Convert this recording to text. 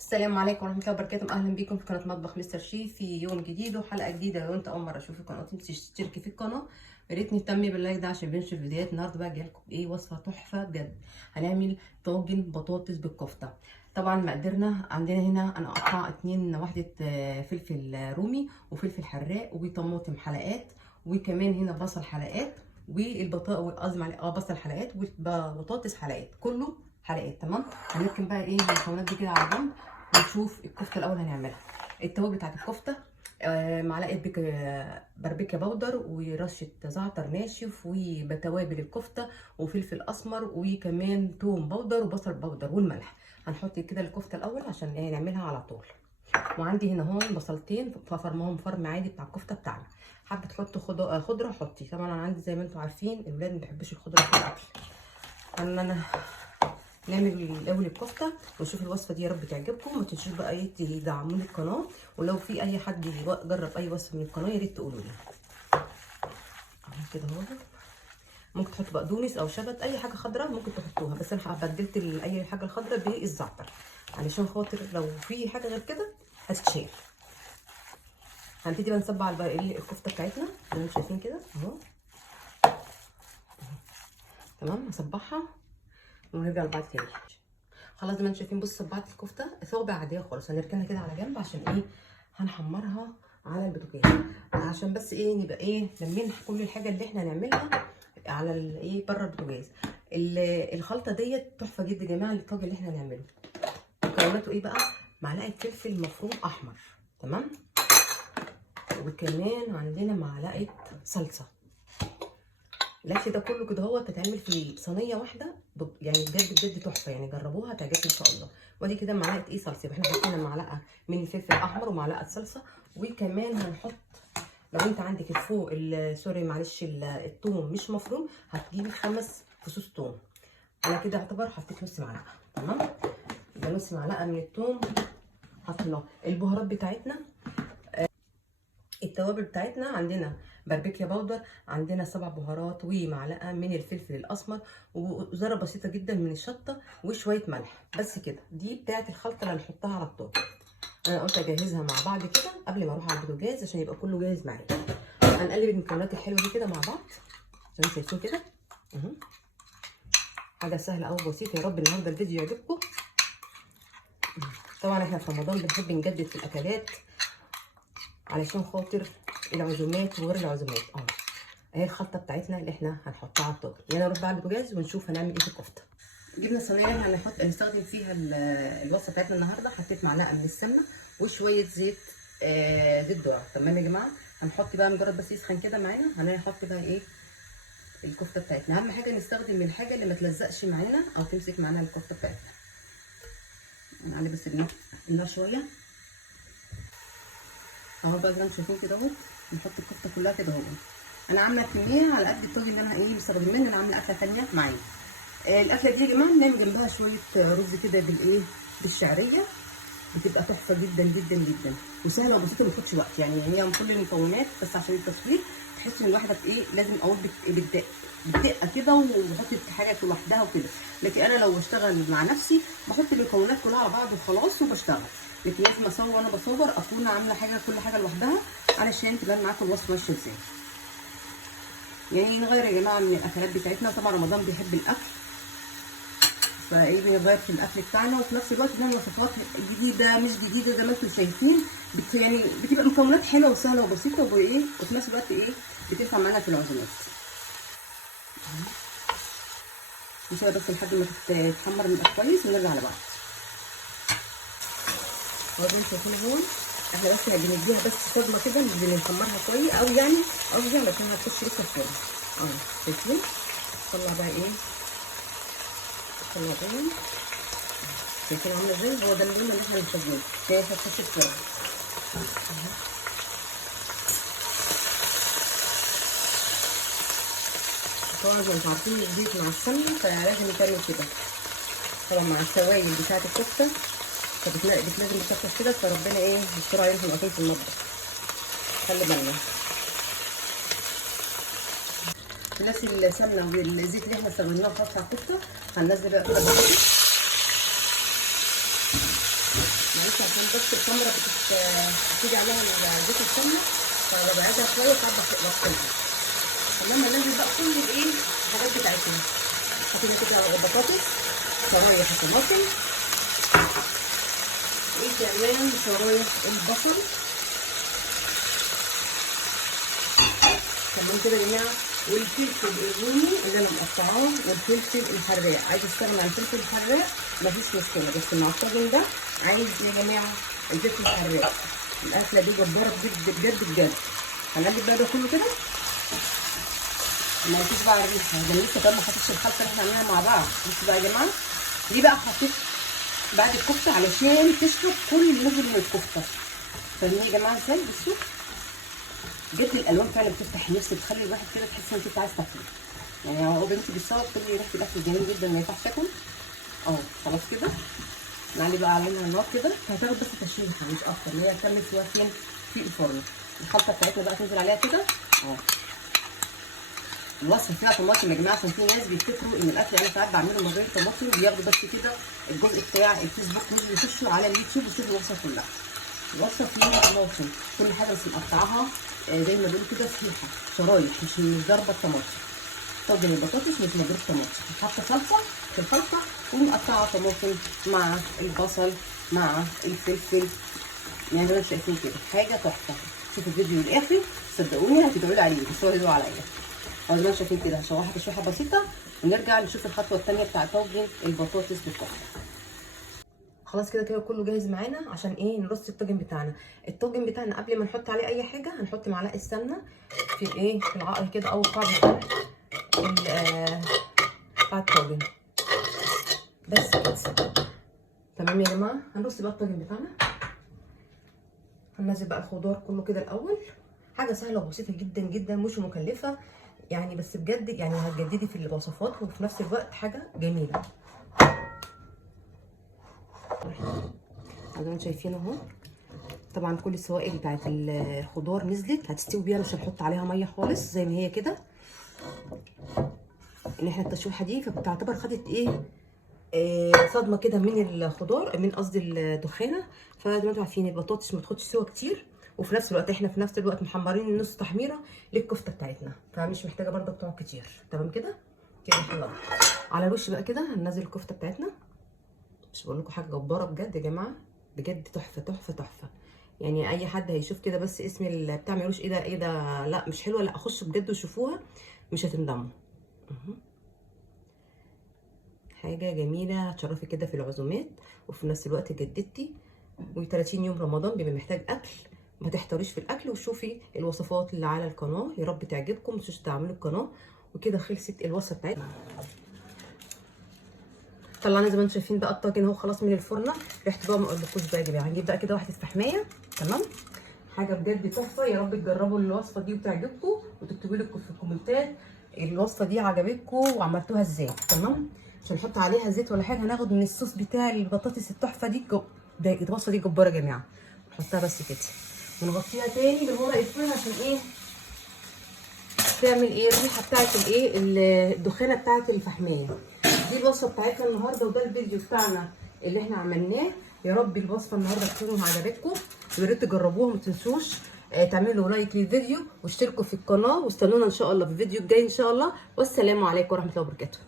السلام عليكم ورحمه الله وبركاته. اهلا بيكم في قناه مطبخ مستر شيف في يوم جديد وحلقه جديده. لو انت اول مره تشوف القناه تشتركي في القناه، يا ريت نهتمي باللايك ده عشان بنشوف فيديوهات. النهارده بقى جايلكم ايه وصفه تحفه بجد. هنعمل طاجن بطاطس بالكفته. طبعا مقدرنا عندنا هنا انا قطع واحده فلفل رومي وفلفل حراق وطماطم حلقات، وكمان هنا بصل حلقات والبطاطا قصدي بصل حلقات والبطاطس حلقات، كله حلقات. تمام. هنركن بقى ايه المكونات دي كده على جنب ونشوف الكفته الاول هنعملها. التوابل بتاعت الكفته معلقه باربيكيا باودر ورشه زعتر ناشف وبتوابل الكفته وفلفل اسمر وكمان توم باودر وبصل باودر والملح. هنحط كده الكفته الاول عشان نعملها على طول. وعندي هنا هون بصلتين ففرمهم فرم عادي بتاع الكفته بتاعنا. حابه تحطوا خضره حطي. طبعا انا عندي زي ما انتم عارفين الولاد ما بيحبوش الخضره في الاكل. انا نعمل الاول الكفته ونشوف الوصفه دي، يا رب تعجبكم. ما تنسوش بقى ايه تدعموا لي القناه، ولو في اي حد جرب اي وصفه من القناه يا ريت تقولوا لي. اهو كده اهو. ممكن تحطوا بقدونس او شبت، اي حاجه خضراء ممكن تحطوها، بس انا بدلت اي حاجه خضراء بالزعتر علشان خاطر لو في حاجه غير كده هتتشال. هنبتدي بقى نصبع الكفته بتاعتنا زي ما انتم شايفين كده اهو. تمام. هصبعها ونرجع لبعض تاني. خلاص زي ما انتم شايفين، بصوا صبعت الكفته صوابع عاديه خالص. هنركنها كده على جنب عشان ايه هنحمرها على البوتاجاز، عشان بس ايه نبقى ايه لمين كل الحاجه اللي احنا هنعملها على ايه بره البوتاجاز. الخلطه ديت تحفه جدا يا جماعه للطاجن اللي احنا هنعمله. مكوناته ايه بقى؟ معلقه فلفل مفروم احمر، تمام، وكمان عندنا معلقه صلصه. الاكل ده كله كده هو تتعمل في صينيه واحده يعني بجد بجد تحفه، يعني جربوها هتعجبكم ان شاء الله. ودي كده معلقه ايه صلصه، يبقى احنا حطينا معلقه من الفلفل الاحمر ومعلقه صلصه. وكمان هنحط، لو انت عندك الفوق سوري معلش الثوم مش مفروم، هتجيبي 5 فصوص ثوم. انا كده اعتبر حطيت نص معلقه. تمام. يبقى نص معلقه من الثوم حطيناه. البهارات بتاعتنا، التوابل بتاعتنا عندنا باربيكيا باودر، عندنا 7 بهارات ومعلقه من الفلفل الاسمر وذره بسيطه جدا من الشطه وشويه ملح، بس كده. دي بتاعت الخلطه اللي هنحطها على الطاجن. انا قلت اجهزها مع بعض كده قبل ما اروح على البوتاجاز عشان يبقى كله جاهز معايا. هنقلب المكونات الحلوه دي كده مع بعض زي ما شايفين كده اهو. حاجه سهله قوي بسيطه. يا رب النهارده الفيديو يعجبكم. طبعا احنا في رمضان بنحب نجدد في الاكلات علشان خاطر العزومات وغير العزومات. اهي الخلطه بتاعتنا اللي احنا هنحطها على الطاجن. يلا نروح بقى البوتاجاز ونشوف هنعمل ايه في الكفته. جبنا الصينيه اللي هنستخدم فيها الوصفه بتاعتنا النهارده. حطيت معلقه من السمنه وشويه زيت، زيت ذره. تمام يا جماعه. هنحط بقى مجرد بس يسخن كده معانا هنحط بقى ايه الكفته بتاعتنا. اهم حاجه نستخدم الحاجه اللي ما تلزقش معانا او تمسك معانا الكفته بتاعتنا. هنعلي بس النار شويه اهو بقى زي ما شايفين كده اهو. نحط الكفته كلها كده اهو. انا عامله كميه على قد الطاجن اللي انا ايه مستخدماه. انا عامله اكله ثانيه معايا. الاكله دي يا جماعه بنعمل جنبها شويه رز كده بالايه بالشعريه، بتبقى تحفه جدا جدا جدا وسهله وبسيطه ما بتاخدش وقت. يعني هي من كل المكونات، بس عشان التصوير تحس ان الواحده ايه لازم اقول بالدقه كده وبحط حاجه لوحدها وكده. لكن انا لو بشتغل مع نفسي بحط المكونات كلها على بعض وخلاص وبشتغل. لكن لازم اصور وانا بصور اكون عامله كل حاجه لوحدها علشان تبان معاكم الوصفه ماشيه ازاي. يعني نغير يا جماعه من الاكلات بتاعتنا. طبعا رمضان بيحب الاكل، فايه بنغير في الاكل بتاعنا وفي نفس الوقت بنعمل وصفات جديده مش جديده زي ما انتم شايفين. يعني بتبقى مكونات حلوه وسهله وبسيطه وايه وفي نفس الوقت ايه بتنفع معانا في العزومات. نسيبها بس لحد ما تتحمر نبقى كويس ونرجع لبعض. وادي شايفين هون احنا بس بنديها بس صدمه كده، مش بنحمرها كويس او يعني قصدي علشان هتخش لسه الفرن. شايفين. طلع بقى ايه طلعتين شايفين عامله ازاي. هو ده اللون اللي احنا محتاجينه عشان هتخش الفرن. طبعا زي ما انتم عارفين الزيت مع السمنه فلازم يتعمل كده. طبعا مع السوائل بتاعه الكفته لازم تسخن كده، فربنا ايه يستر علينا واحنا واقفين في المطبخ. خلي بالنا. نفس السمنه والزيت اللي احنا استخدمناه في قطع الكفته هننزل بقى كده بطاطس. معلش عشان بس الكاميرا بتيجي عليها زيت السمنه، فببعدها شويه ساعات بغسلها. فلما ننزل بقى كل الايه الحاجات بتاعتنا، حطينا كده البطاطس، شرايح الطماطم، ايه كمان شرايح البصل تمام كده يا جماعه، والفلفل الرومي اللي انا مقطعاه، والفلفل الحراق. عايز استغنى عن الفلفل الحراق مفيش مشكله، بس مع الطاجن ده عايز يا جماعه الفلفل الحراق. الاكله دي جباره بجد بجد بجد. هنقلب بقى ده كله كده، ما فيش بقى ريحه، ده لسه كمان ما حطيتش الخلطه اللي احنا عاملينها مع بعض. بصوا بقى يا جماعه، ليه بقى حطيت بعد الكفته؟ علشان تشرب كل اللي نزل من الكفته. فاهمين يا جماعه ازاي؟ بصوا بجد الالوان فعلا بتفتح النفس، بتخلي الواحد كده تحس ان انت عايز تاكل. يعني هو بنتي بالصوت تقول لي ريحه الاكل جميل جدا، ما ينفعش تاكل. خلاص كده نعلي بقى علينا النار كده، هتاخد بس تشويحه مش اكتر، اللي هي تكمل شويه فين في الفرن. الخلطه بتاعتنا بقى تنزل عليها كده الوصفه فيها طماطم يا جماعه، عشان في ناس بيفتكروا ان الاكل انا ساعات بعمله من غير طماطم، بياخدوا بس كده الجزء بتاع الفيسبوك مش يخشوا على اليوتيوب ويشوفوا الوصفه كلها. الوصفه فيها طماطم كل حاجه، بس مقطعاها زي ما بيقولوا كده صحيحه، شرايح مش ضربه طماطم. طاجن البطاطس مش مضروب طماطم، حاطه صلصه في الخلطه ومقطعه طماطم مع البصل مع الفلفل، يعني زي ما انتم شايفين كده حاجه تحفه. شوفوا الفيديو للاخر صدقوني هتدعوا لي عليه، بس هو هيدعوا عليا. زي ما انتم شايفين كده هشوحها تشويحه بسيطه، ونرجع نشوف الخطوه الثانيه بتاعت طاجن البطاطس بالكفته. خلاص كده كله جاهز معانا عشان ايه نرص الطاجن بتاعنا. الطاجن بتاعنا قبل ما نحط عليه اي حاجه هنحط معلقه سمنه في الايه في العقل كده او القاع بتاع الطاجن، بس كده تمام يا جماعه. هنرص بقى الطاجن بتاعنا، هننزل بقى الخضار كله كده الاول. حاجه سهله وبسيطه جدا جدا مش مكلفه يعني، بس بجد يعني هتجددي في الوصفات وفي نفس الوقت حاجه جميله. زي ما انتم شايفين اهو، طبعا كل السوائل بتاعت الخضار نزلت، هتستوي بيها مش هنحط عليها ميه خالص زي ما هي كده. ان احنا التشويحه دي فبتعتبر خدت ايه صدمه كده من الخضار، من قصدي الدخانه. فزي ما انتم عارفين البطاطس ما بتاخدش سوا كتير، وفي نفس الوقت احنا في نفس الوقت محمرين نص تحميره للكفته بتاعتنا، فمش محتاجه برده تقعد كتير. تمام كده كده حلوه. على الوش بقى كده هننزل الكفته بتاعتنا. مش بقول لكم حاجه جباره بجد يا جماعه، بجد تحفه تحفه تحفه. يعني اي حد هيشوف كده بس اسم البتاع ما يقولوش ايه ده ايه ده، لا مش حلوه، لا اخش بجد وشوفوها مش هتندموا. حاجه جميله هتشرفي كده في العزومات، وفي نفس الوقت جددتي. و30 يوم رمضان بيبقى محتاج اكل، ما تحتاريش في الاكل، وشوفي الوصفات اللي على القناه، يا رب تعجبكم. متنسوش تعملوا القناه. وكده خلصت الوصفه بتاعتنا. طلعنا زي ما انتم شايفين بقى الطاجن اهو خلاص من الفرن. ريحته بقى ما اقولكوش بقى يا جماعه. هنجيب بقى كده واحده فحمايه، تمام، حاجه بجد تحفه. يا رب تجربوا الوصفه دي وتعجبكم، وتكتبوا لي في الكومنتات الوصفه دي عجبتكم وعملتوها ازاي. تمام، مش هنحط عليها زيت ولا حاجه، هناخد من الصوص بتاع البطاطس التحفه دي. ده الوصفه دي جباره يا جماعه. نحطها بس كده ونغطيها تاني بالورق الفويل عشان ايه تعمل ايه الريحه بتاعت الايه الدخانه بتاعت الفحميه. دي الوصفه بتاعتنا النهارده، وده الفيديو بتاعنا اللي احنا عملناه. يا رب الوصفه النهارده تكون عجبتكم، ويا ريت تجربوها. ما تنسوش تعملوا لايك للفيديو واشتركوا في القناه، واستنونا ان شاء الله في الفيديو الجاي ان شاء الله. والسلام عليكم ورحمه الله وبركاته.